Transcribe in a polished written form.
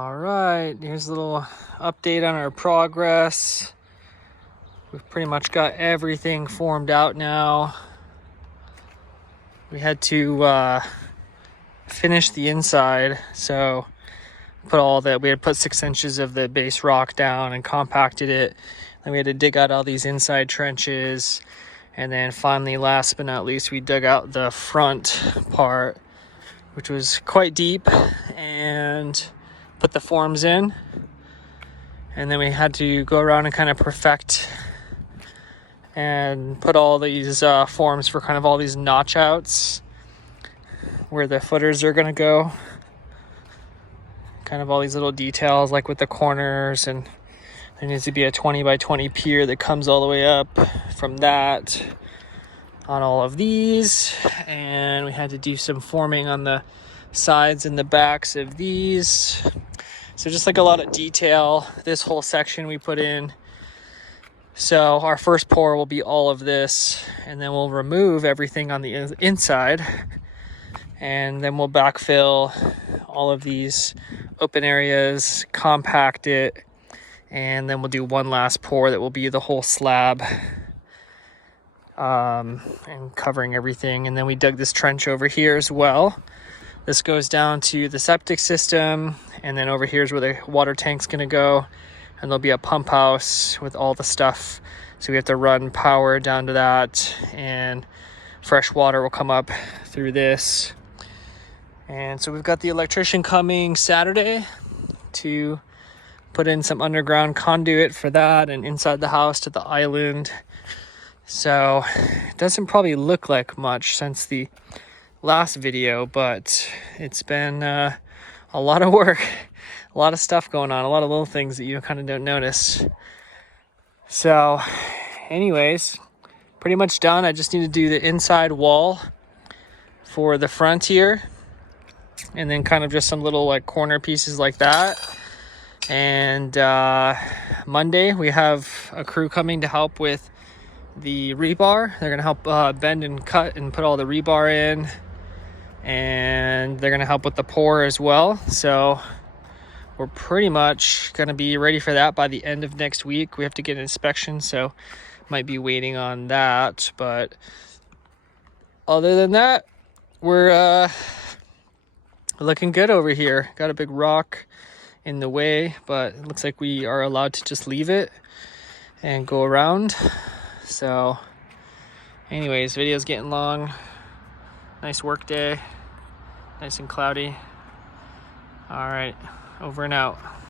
All right, here's a little update on our progress. We've pretty much got everything formed out now. We had to finish the inside, so we had put 6 inches of the base rock down and compacted it. Then we had to dig out all these inside trenches, and then finally, last but not least, we dug out the front part, which was quite deep, and put the forms in. And then we had to go around and kind of perfect and put all these forms for kind of all these notch outs where the footers are going to go. Kind of all these little details like with the corners, and there needs to be a 20 by 20 pier that comes all the way up from that on all of these. And we had to do some forming on the sides and the backs of these. So just like a lot of detail, this whole section we put in. So our first pour will be all of this, and then we'll remove everything on the inside, and then we'll backfill all of these open areas, compact it, and then we'll do one last pour that will be the whole slab, and covering everything. And then we dug this trench over here as well. This goes down to the septic system, and then over here is where the water tank's gonna go, and there'll be a pump house with all the stuff. So we have to run power down to that, and fresh water will come up through this. And so we've got the electrician coming Saturday to put in some underground conduit for that, and inside the house to the island. So it doesn't probably look like much since the last video, but it's been a lot of work, a lot of stuff going on, a lot of little things that you kind of don't notice. So anyways, pretty much done. I just need to do the inside wall for the front here, and then kind of just some little like corner pieces like that. And Monday we have a crew coming to help with the rebar. They're gonna help bend and cut and put all the rebar in, and they're gonna help with the pour as well. So we're pretty much gonna be ready for that by the end of next week. We have to get an inspection, so might be waiting on that. But other than that, we're looking good over here. Got a big rock in the way, but it looks like we are allowed to just leave it and go around. So anyways, video's getting long. Nice work day, nice and cloudy. All right, over and out.